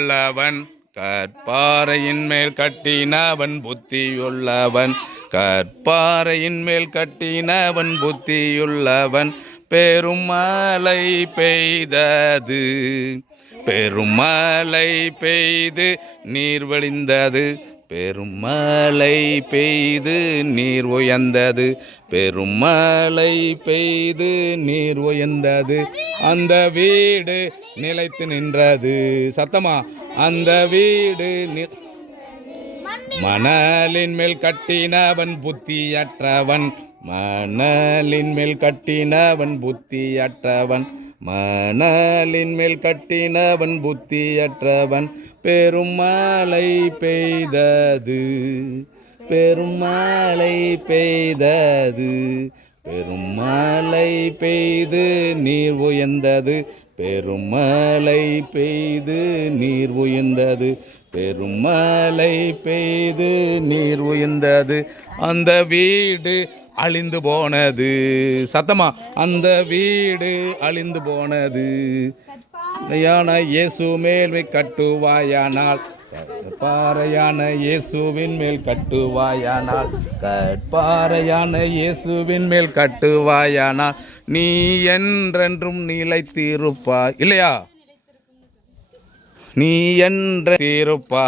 உள்ளவன் கற்பாறையின் மேல் கட்டினவன் புத்தியுள்ளவன். கற்பாறையின் மேல் கட்டினவன் புத்தியுள்ளவன். பெருமழை பெய்தது, பெருமழை பெய்து நீர் வழிந்தது. பெருமழை பெய்து நீர் உயர்ந்தது. பெருமழை பெய்து நீர் உயர்ந்தது. அந்த வீடு நிலைத்து நின்றது. சத்தமா, அந்த வீடு மணலின் மேல் கட்டினவன் புத்தியற்றவன். மணலின் மேல் கட்டினவன் புத்தியற்றவன். மணலின் மேல் கட்டினவன் புத்தியற்றவன். பெருமழை பெய்தது, பெருமழை பெய்தது. பெருமழை பெய்து நீர் உயர்ந்தது. பெருமழை பெய்து நீர் உயர்ந்தது. பெருமழை பெய்து நீர் உயர்ந்தது. அந்த வீடு அழிந்து போனது. சத்தமா, அந்த வீடு அழிந்து போனது. இயேசு மேல் கட்டுவாயானால், கற்பாறையான இயேசுவின் மேல் கட்டுவாயானால், கற்பாறையான இயேசுவின் மேல் கட்டுவாயானால் நீ என்றென்றும் நிலைத்திருப்பாய். இல்லையா? நீ என்றும் இருப்பாய்.